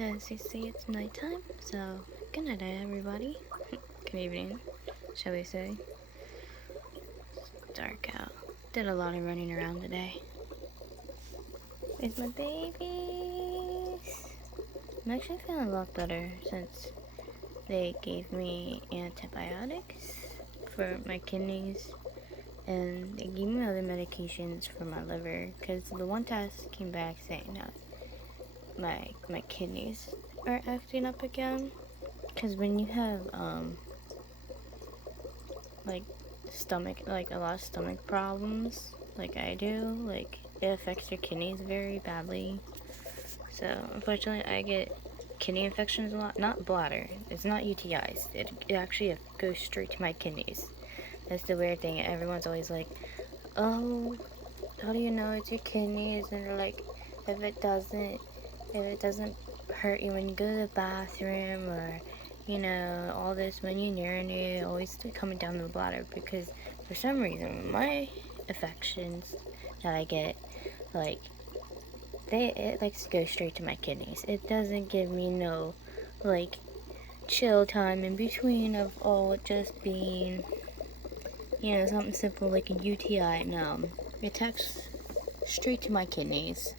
As you see, it's nighttime, so good night, everybody. Good evening, shall we say. It's dark out. Did a lot of running around today. With my babies. I'm actually feeling a lot better since they gave me antibiotics for my kidneys and they gave me other medications for my liver because the one test came back saying that my kidneys are acting up again. Because when you have like a lot of stomach problems like I do, like it affects your kidneys very badly. So unfortunately I get kidney infections a lot. Not bladder, it's not UTIs, it actually goes straight to my kidneys. That's the weird thing. Everyone's always like, oh, how do you know it's your kidneys? And they're like, if it doesn't hurt you when you go to the bathroom, or all this when you urinate, always coming down the bladder. Because for some reason my affections that I get, like, it likes to go straight to my kidneys. It doesn't give me no like chill time in between of just being something simple like a UTI. No, it attacks straight to my kidneys,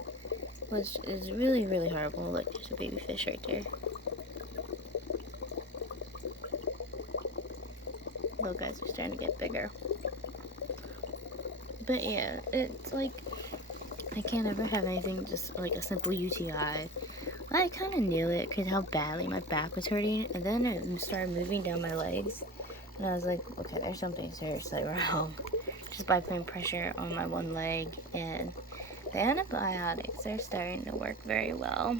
which is really, really horrible. Look, there's a baby fish right there. Little guys are starting to get bigger. But yeah, it's like, I can't ever have anything just like a simple UTI. I kind of knew it because how badly my back was hurting, and then it started moving down my legs, and I was like, okay, there's something seriously wrong. Just by putting pressure on my one leg, and the antibiotics are starting to work very well.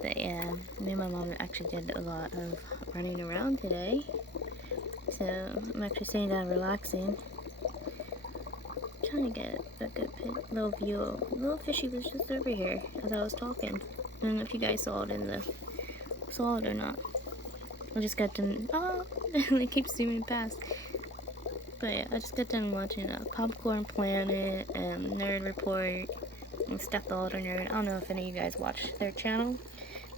But yeah, me and my mom actually did a lot of running around today. So I'm actually sitting down relaxing. Trying to get a good little view of little fishy was just over here as I was talking. I don't know if you guys saw it or not. I just got done. Oh, they keep zooming past. But yeah, I just got done watching Popcorn Planet and Nerd Report and Step the Older Nerd. I don't know if any of you guys watch their channel,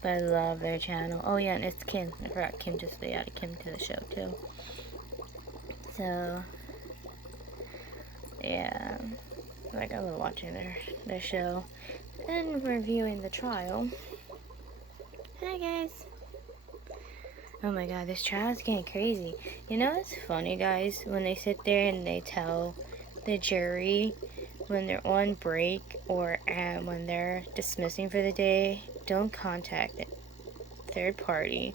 but I love their channel. Oh yeah, and it's Kim. I forgot Kim just they added Kim to the show too. So yeah, like I love watching their show and reviewing the trial. Hi guys. Oh my god, this trial is getting crazy. You know what's funny, guys? When they sit there and they tell the jury when they're on break or when they're dismissing for the day, don't contact a third party.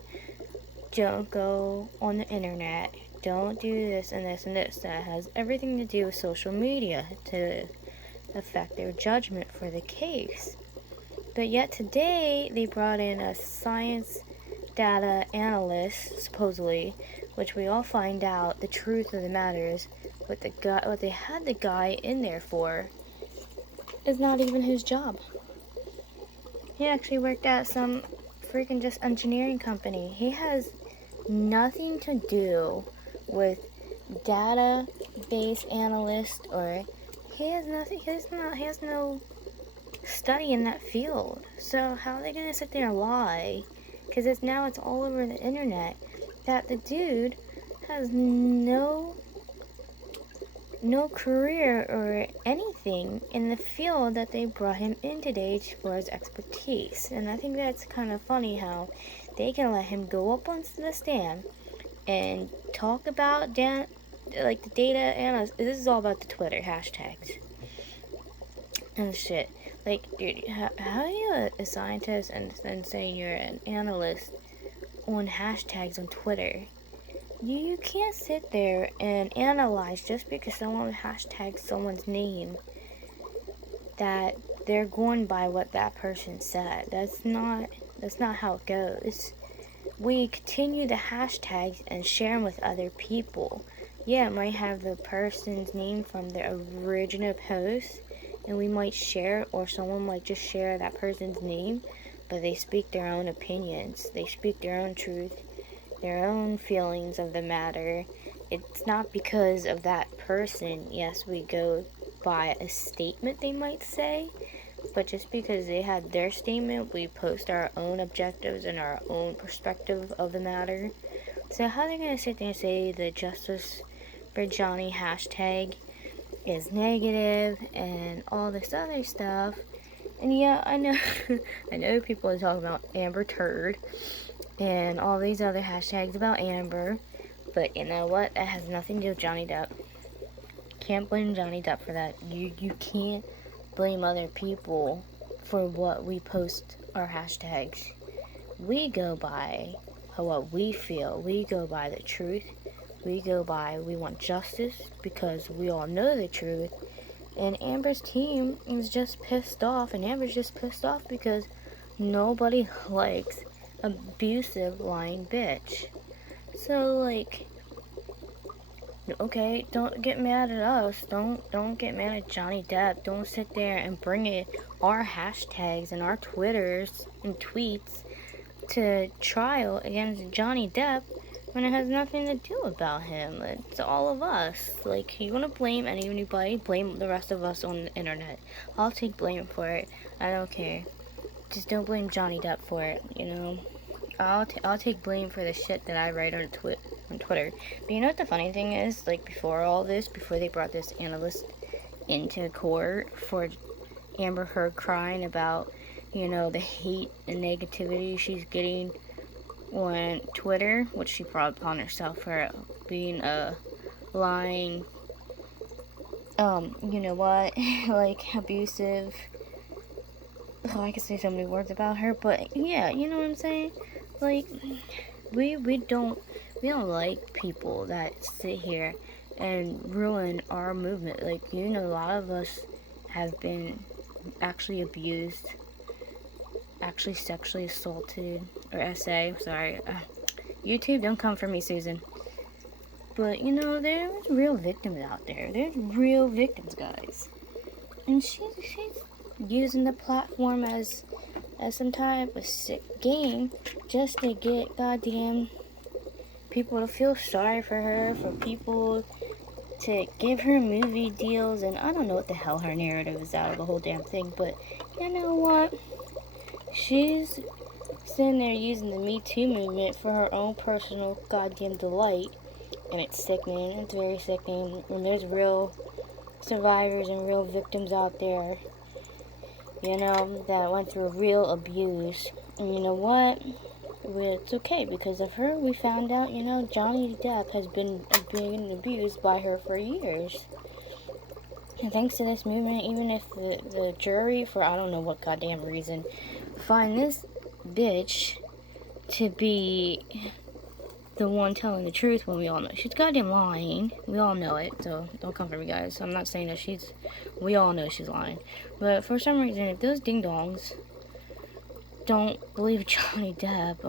Don't go on the internet. Don't do this and this and this. That has everything to do with social media to affect their judgment for the case. But yet today they brought in a science data analyst, supposedly, which we all find out the truth of the matter is what they had the guy in there for is not even his job. He actually worked at some freaking just engineering company. He has nothing to do with database analyst, or he has no study in that field. So how are they gonna sit there and lie? Because it's all over the internet that the dude has no career or anything in the field that they brought him in today for his expertise. And I think that's kind of funny how they can let him go up on the stand and talk about like the data analyst. This is all about the Twitter hashtags and shit. Like, dude, how are you a scientist and saying you're an analyst on hashtags on Twitter? You can't sit there and analyze just because someone hashtags someone's name that they're going by what that person said. That's not how it goes. We continue the hashtags and share them with other people. Yeah, it might have the person's name from their original post, and we might share, or someone might just share that person's name, but they speak their own opinions. They speak their own truth, their own feelings of the matter. It's not because of that person. Yes, we go by a statement they might say, but just because they had their statement, we post our own objectives and our own perspective of the matter. So how are they gonna sit there and say the Justice for Johnny hashtag is negative and all this other stuff? And yeah, I know, I know people are talking about Amber Turd and all these other hashtags about Amber, but you know what? That has nothing to do with Johnny Depp. Can't blame Johnny Depp for that. You can't blame other people for what we post our hashtags. We go by what we feel. We go by the truth. We go by we want justice because we all know the truth. And Amber's team is just pissed off, and Amber's just pissed off because nobody likes abusive, lying bitch. So, like, okay, don't get mad at us. Don't get mad at Johnny Depp. Don't sit there and bring it our hashtags and our Twitters and tweets to trial against Johnny Depp when it has nothing to do about him. It's all of us. Like, you want to blame anybody, blame the rest of us on the internet. I'll take blame for it. I don't care. Just don't blame Johnny Depp for it, you know? I'll take blame for the shit that I write on Twitter. But you know what the funny thing is? Like, before all this, before they brought this analyst into court for Amber Heard crying about, you know, the hate and negativity she's getting on Twitter, which she brought upon herself for being a lying, you know what, like, abusive. Oh, I can say so many words about her, but yeah, you know what I'm saying? Like, we don't like people that sit here and ruin our movement. Like, you know, a lot of us have been actually abused, actually sexually assaulted, or sorry. YouTube, don't come for me, Susan. But, you know, there's real victims out there. There's real victims, guys. And she's using the platform as some type of sick game just to get goddamn people to feel sorry for her, for people to give her movie deals, and I don't know what the hell her narrative is out of the whole damn thing, but you know what? She's sitting there using the Me Too movement for her own personal goddamn delight, and it's sickening. It's very sickening. And there's real survivors and real victims out there, you know, that went through real abuse. And you know what? It's okay because of her. We found out, you know, Johnny Depp has been being abused by her for years. And thanks to this movement, even if the jury, for I don't know what goddamn reason, find this bitch to be the one telling the truth when we all know she's goddamn lying. We all know it, so don't come for me, guys. I'm not saying that we all know she's lying. But for some reason, if those ding-dongs don't believe Johnny Depp,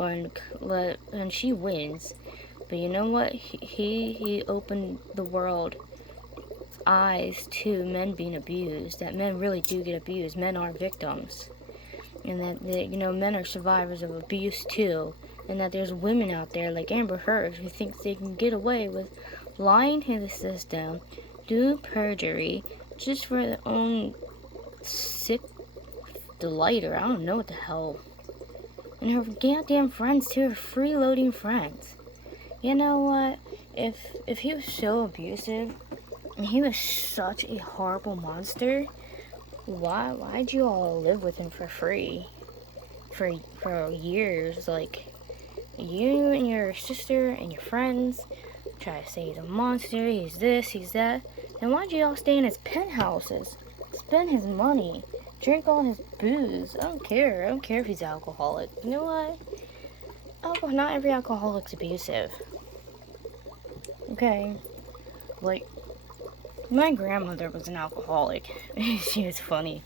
and she wins. But you know what? He opened the world eyes to men being abused, that men really do get abused. Men are victims. And that, you know, men are survivors of abuse too. And that there's women out there like Amber Heard who thinks they can get away with lying to the system, do perjury, just for their own sick delight, or I don't know what the hell. And her goddamn friends too, her freeloading friends. You know what? If he was so abusive and he was such a horrible monster, why'd you all live with him for free for years? Like, you and your sister and your friends try to say he's a monster, he's this, he's that. And why'd you all stay in his penthouses, spend his money, drink all his booze? I don't care if he's an alcoholic. You know what? Not every alcoholic's abusive. Okay? Like, my grandmother was an alcoholic. She was funny.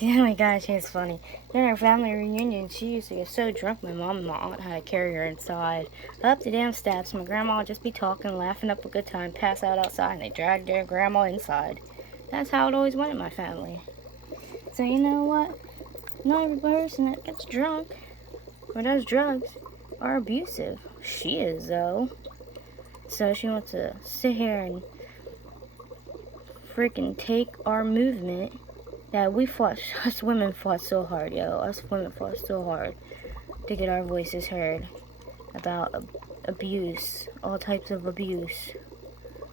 Oh my gosh, she was funny. During our family reunion, she used to get so drunk, my mom and my aunt had to carry her inside, up the damn steps. My grandma would just be talking, laughing up a good time, pass out outside, and they dragged their grandma inside. That's how it always went in my family. So you know what? Not every person that gets drunk or does drugs are abusive. She is, though. So she wants to sit here and freaking take our movement that we fought, us women fought so hard, yo. Us women fought so hard to get our voices heard about abuse, all types of abuse.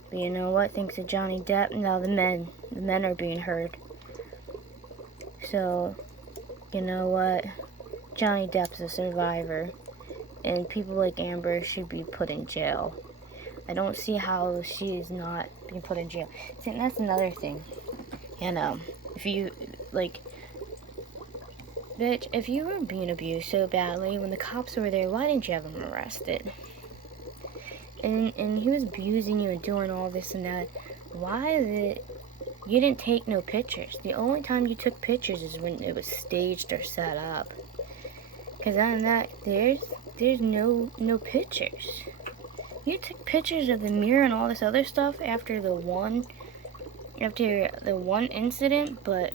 But you know what? Thanks to Johnny Depp, now the men are being heard. So, you know what? Johnny Depp's a survivor, and people like Amber should be put in jail. I don't see how she is not being put in jail. See, and that's another thing. You know, if you, like, bitch, if you were being abused so badly, when the cops were there, why didn't you have him arrested? And he was abusing you and doing all this and that. Why is it you didn't take no pictures? The only time you took pictures is when it was staged or set up. Because on that, there's no pictures. You took pictures of the mirror and all this other stuff after the one incident, but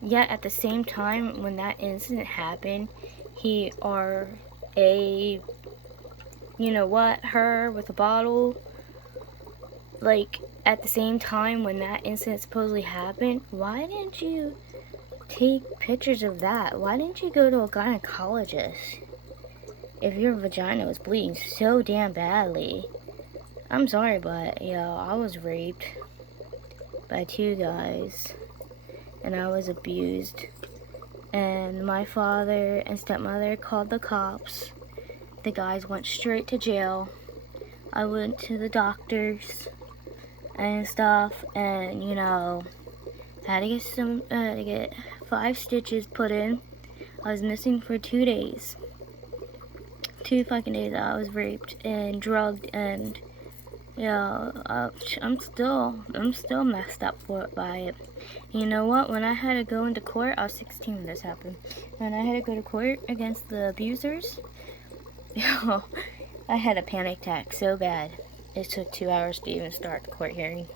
yet at the same time when that incident happened, he or a, you know what, her with a bottle, like at the same time when that incident supposedly happened, why didn't you take pictures of that? Why didn't you go to a gynecologist if your vagina was bleeding so damn badly? I'm sorry, but I was raped by 2 guys and I was abused, and my father and stepmother called the cops. The guys went straight to jail. I went to the doctors and stuff, and had to get 5 stitches put in. I was missing for 2 days. 2 fucking days. I was raped and drugged, and I'm still messed up by it. You know what? When I had to go into court, I was 16 when this happened. When I had to go to court against the abusers, I had a panic attack so bad. It took 2 hours to even start the court hearing,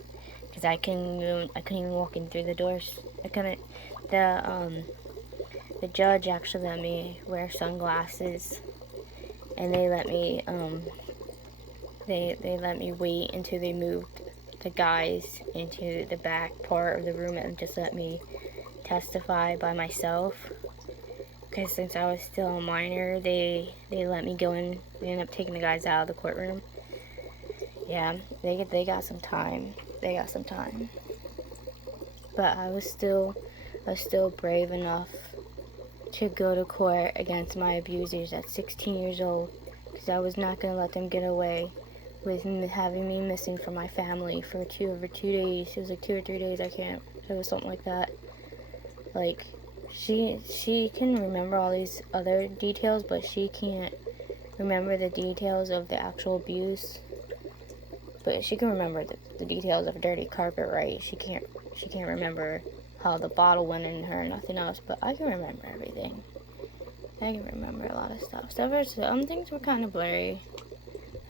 because I couldn't even walk in through the doors. I couldn't. The judge actually let me wear sunglasses, and they let me they let me wait until they moved the guys into the back part of the room and just let me testify by myself. Because since I was still a minor, they let me go in. They ended up taking the guys out of the courtroom. Yeah, they got some time. They got some time. But I was still brave enough to go to court against my abusers at 16 years old, because I was not going to let them get away with having me missing from my family for over 2 days. It was like 2 or 3 days, it was something like that. Like, she can remember all these other details, but she can't remember the details of the actual abuse. But she can remember the details of a dirty carpet, right? She can't remember how the bottle went in her and nothing else, but I can remember everything. I can remember a lot of stuff. Some things were kind of blurry.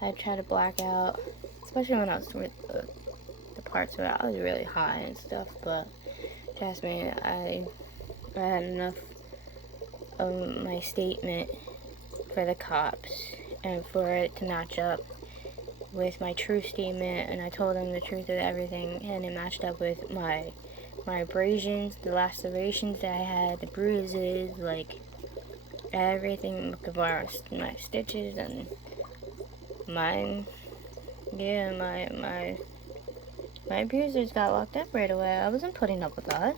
I try to black out, especially when I was with the parts where I was really high and stuff, but trust me, I had enough of my statement for the cops and for it to match up with my true statement, and I told them the truth of everything, and it matched up with my abrasions, the lacerations that I had, the bruises, like everything, my stitches, and my abusers got locked up right away. I wasn't putting up with that.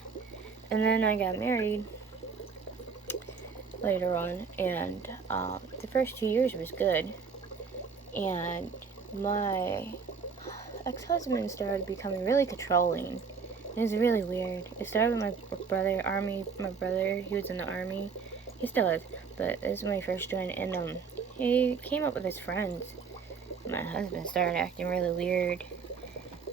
And then I got married later on, and the first 2 years was good, and my ex-husband started becoming really controlling. It was really weird. It started with my brother, he was in the army. He still is, but this is when he first joined, and he came up with his friends. My husband started acting really weird,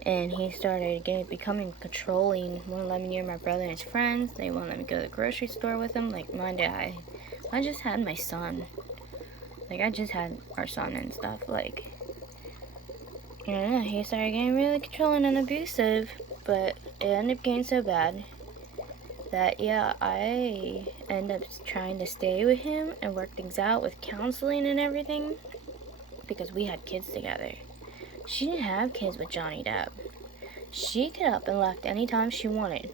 and he started becoming controlling. Wouldn't let me near my brother and his friends. They wouldn't let me go to the grocery store with him. Like, one day, I just had my son. Like, I just had our son and stuff. Like, he started getting really controlling and abusive, but it ended up getting so bad that, I ended up trying to stay with him and work things out with counseling and everything, because we had kids together. She didn't have kids with Johnny Depp. She could up and left anytime she wanted.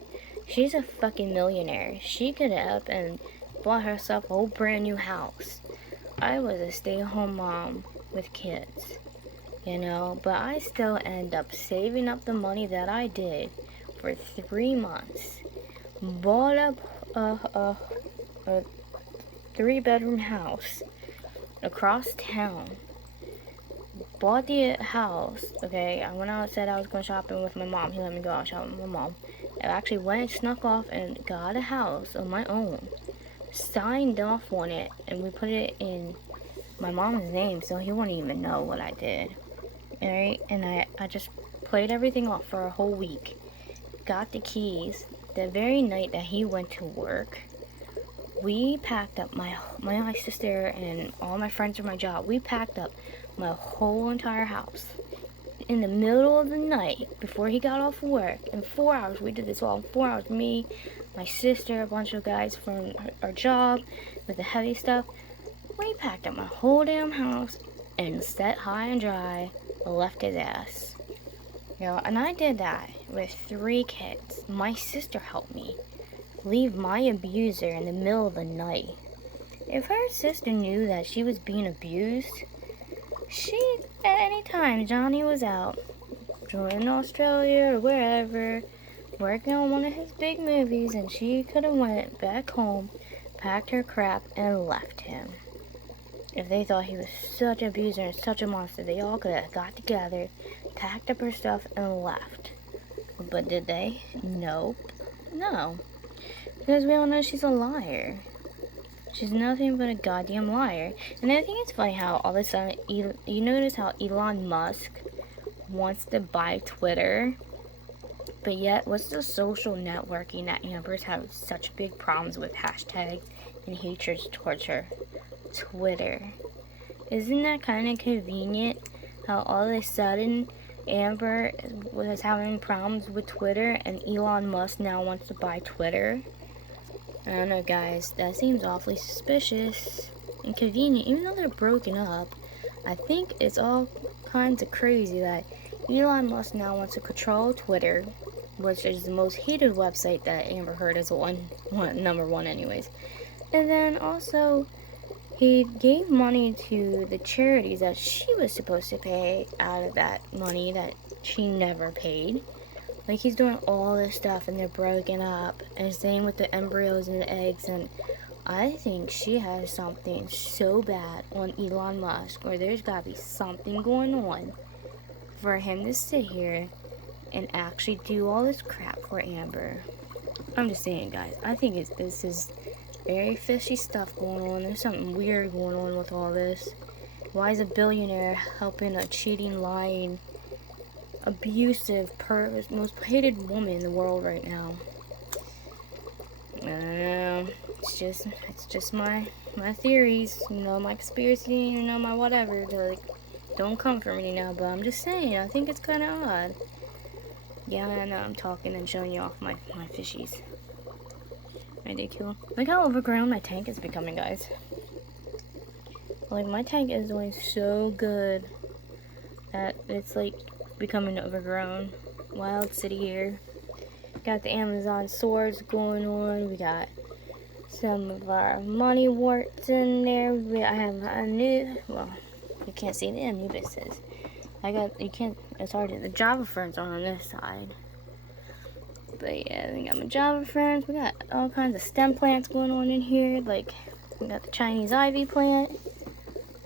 She's a fucking millionaire. She could have up and bought herself a whole brand new house. I was a stay-at-home mom with kids, you know, but I still end up saving up the money that I did for 3 months. Bought up a 3-bedroom house across town. Bought the house, okay, I went out and said I was going shopping with my mom. He let me go out shopping with my mom. I actually went and snuck off and got a house of my own. Signed off on it, and we put it in my mom's name, so he wouldn't even know what I did. Alright, and I just played everything off for a whole week. Got the keys. The very night that he went to work, we packed up my sister and all my friends from my job. We packed up my whole entire house in the middle of the night before he got off work. In 4 hours, we did this all in 4 hours. Me, my sister, a bunch of guys from our job with the heavy stuff. We packed up my whole damn house and set high and dry, left his ass. You know, and I did that with 3 kids. My sister helped me leave my abuser in the middle of the night. If her sister knew that she was being abused, at any time Johnny was out, in Australia or wherever, working on one of his big movies, and she could have went back home, packed her crap, and left him. If they thought he was such an abuser and such a monster, they all could have got together, packed up her stuff, and left. But did they? Nope. No. Because we all know she's a liar. She's nothing but a goddamn liar. And I think it's funny how all of a sudden, you notice how Elon Musk wants to buy Twitter, but yet what's the social networking that Amber's having such big problems with #, and hatred towards her? Twitter. Isn't that kind of convenient how all of a sudden Amber was having problems with Twitter and Elon Musk now wants to buy Twitter? I don't know, guys, that seems awfully suspicious and convenient. Even though they're broken up, I think it's all kinds of crazy that Elon Musk now wants to control Twitter, which is the most hated website that Amber Heard is number one anyways. And then also, he gave money to the charities that she was supposed to pay out of that money that she never paid. Like, he's doing all this stuff and they're broken up. And same with the embryos and the eggs. And I think she has something so bad on Elon Musk, or there's gotta be something going on for him to sit here and actually do all this crap for Amber. I'm just saying, guys. I think this is very fishy stuff going on. There's something weird going on with all this. Why is a billionaire helping a cheating, lying, abusive, most hated woman in the world right now? I don't know. It's just my theories, you know, my conspiracy, you know, my whatever. Like, don't come for me now, but I'm just saying, I think it's kind of odd. Yeah, I know I'm talking and showing you off my fishies. Ridiculous. Look how overgrown my tank is becoming, guys. Like, my tank is doing so good that it's like becoming overgrown. Wild city here. Got the Amazon swords going on. We got some of our money warts in there. I have a new, well, you can't see the amoebases. It's hard to, the Java ferns are on this side. But yeah, we got my Java ferns. We got all kinds of stem plants going on in here. Like, we got the Chinese ivy plant.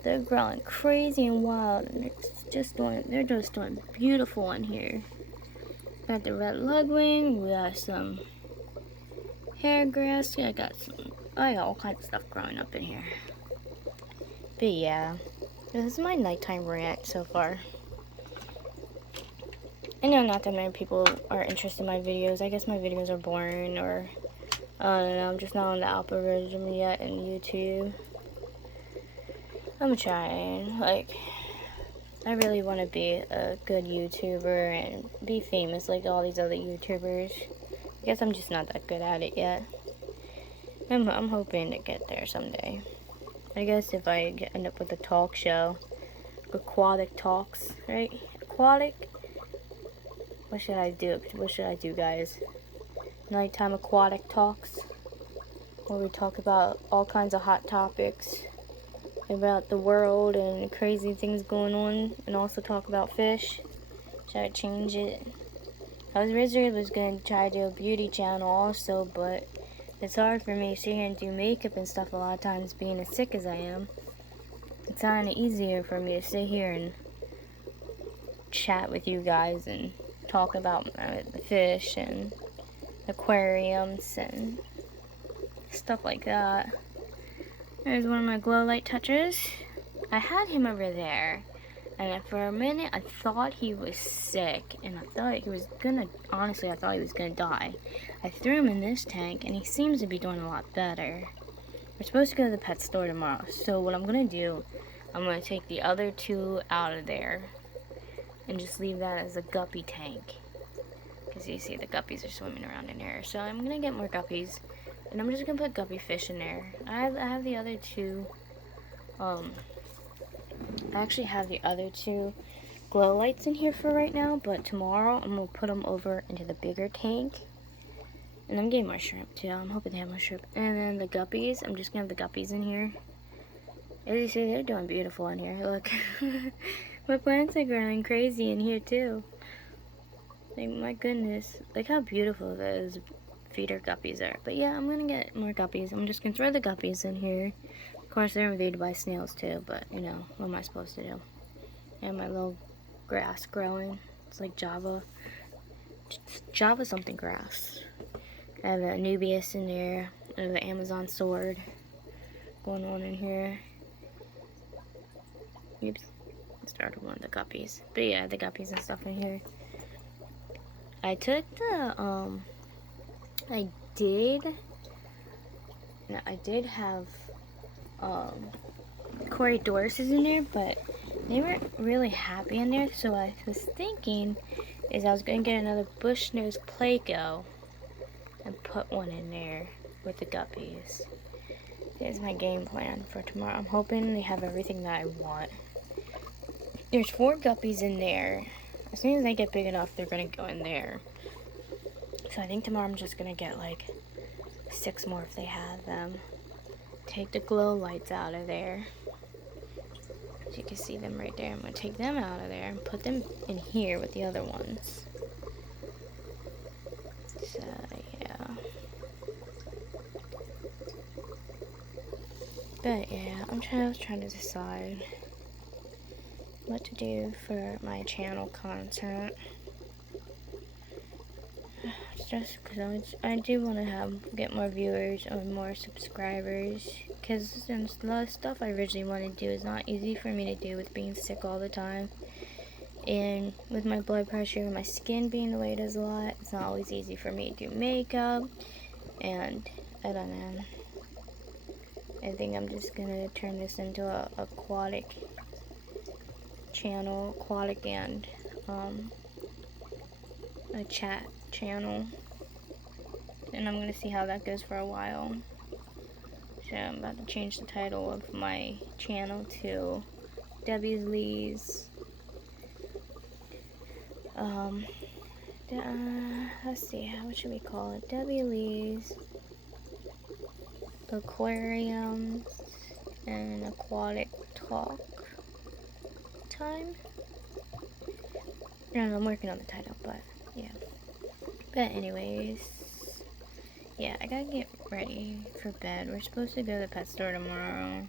They're growing crazy and wild, and they're just doing beautiful in here. Got the red lugwing. We got some hair grass. I got all kinds of stuff growing up in here. But yeah, this is my nighttime rant so far. I know not that many people are interested in my videos. I guess my videos are boring, or I don't know, I'm just not on the algorithm yet in YouTube. I'm trying. Like, I really want to be a good YouTuber and be famous like all these other YouTubers. I guess I'm just not that good at it yet. I'm hoping to get there someday. I guess if I end up with a talk show, aquatic talks, right? Aquatic. What should I do? What should I do, guys? nighttime aquatic talks, where we talk about all kinds of hot topics about the world and crazy things going on, and also talk about fish. Should I change it? I originally was going to try to do a beauty channel also, but it's hard for me to sit here and do makeup and stuff a lot of times, being as sick as I am. It's kind of easier for me to sit here and chat with you guys and talk about the fish and aquariums and stuff like that. There's one of my glow light touches. I had him over there, and for a minute I thought he was sick, and I thought he was gonna, honestly I thought he was gonna die. I threw him in this tank and he seems to be doing a lot better. We're supposed to go to the pet store tomorrow, so what I'm gonna do, I'm gonna take the other two out of there and just leave that as a guppy tank, because you see the guppies are swimming around in here. So I'm gonna get more guppies, and I'm just gonna put guppy fish in there. I have the other two, I actually have the other two glow lights in here for right now, but tomorrow I'm gonna put them over into the bigger tank. And I'm getting more shrimp too. I'm hoping they have more shrimp. And then the guppies, I'm just gonna have the guppies in here. As you see, they're doing beautiful in here. Look. My plants are growing crazy in here too. Like, my goodness. Like how beautiful those feeder guppies are. But yeah, I'm gonna get more guppies. I'm just gonna throw the guppies in here. Of course, they're invaded by snails too, but you know, what am I supposed to do? And my little grass growing. It's like Java something grass. I have a Anubias in there. I have an Amazon sword going on in here. Oops. Started one of the guppies. But yeah, the guppies and stuff in here. I took the, I did have, Corydorses in there, but they weren't really happy in there, so I was thinking is I was going to get another bush-nosed Placo and put one in there with the guppies. Here's my game plan for tomorrow. I'm hoping they have everything that I want. There's 4 guppies in there. As soon as they get big enough, they're going to go in there. So I think tomorrow I'm just going to get like 6 more if they have them. Take the glow lights out of there. As you can see them right there. I'm going to take them out of there and put them in here with the other ones. So, yeah. But yeah, I was trying to decide what to do for my channel content. Just because I do want to get more viewers or more subscribers, because there's a lot of stuff I originally wanted to do is not easy for me to do with being sick all the time, and with my blood pressure and my skin being the way it is a lot, it's not always easy for me to do makeup, and I don't know. I think I'm just gonna turn this into a aquatic channel, aquatic and a chat channel, and I'm gonna see how that goes for a while. So I'm about to change the title of my channel to Debbie's Lee's let's see, what should we call it? Debbie Lee's Aquariums and Aquatic Talk Time. I don't know, I'm working on the title, but yeah. But anyways, yeah, I gotta get ready for bed. We're supposed to go to the pet store tomorrow,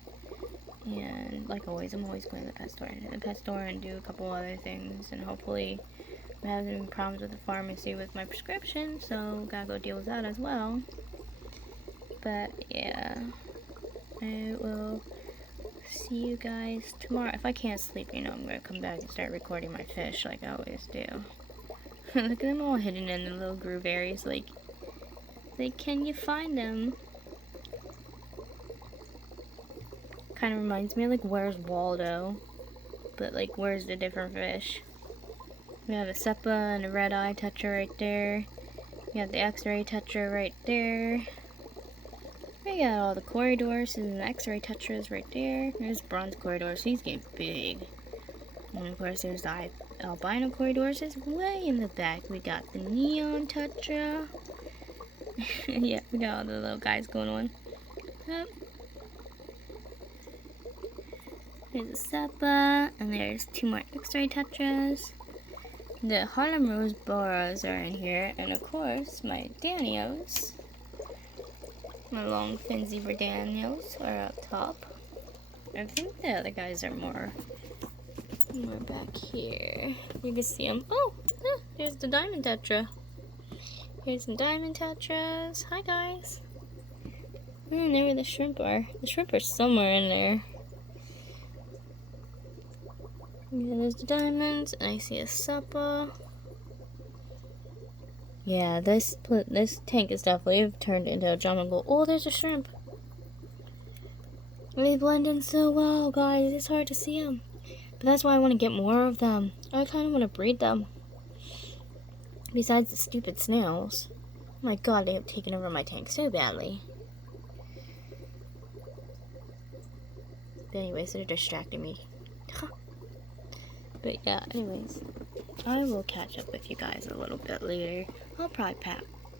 and like always, I'm always going to the pet store and do a couple other things, and hopefully I'm having problems with the pharmacy with my prescription, so gotta go deal with that as well. But yeah, I will see you guys tomorrow. If I can't sleep, you know, I'm gonna come back and start recording my fish like I always do. Look at them all hidden in the little groove areas, like, can you find them? Kind of reminds me of, like, Where's Waldo? But, like, where's the different fish? We have a sepia and a red eye toucher right there. We have the x-ray toucher right there. We got all the corridors and the x-ray touchers right there. There's bronze corridors, he's getting big. And of course there's the albino corridors is way in the back. We got the neon toucher. Yeah, we got all the little guys going on. Yep. There's a Seppa, and there's 2 more X-ray Tetras. The Harlem Rose Boros are in here, and of course, my Danios. My long fin zebra Danios are up top. I think the other guys are more back here. You can see them. Oh, there's the Diamond Tetra. Here's some Diamond Tetras. Hi, guys. And there the shrimp are. The shrimp are somewhere in there. Yeah, there's the diamonds, and I see a Suppa. Yeah, this tank is definitely turned into a jungle. Oh, there's a shrimp. They blend in so well, guys. It's hard to see them. But that's why I want to get more of them. I kind of want to breed them. Besides the stupid snails. Oh my god, they have taken over my tank so badly. But anyways, they're distracting me. But yeah, anyways, I will catch up with you guys a little bit later. I'll probably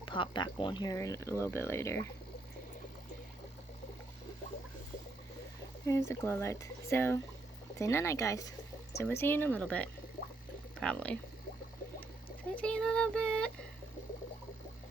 pop back on here in a little bit later. There's the glow light. So, say night-night, guys. So we'll see you in a little bit. Probably. So see you in a little bit.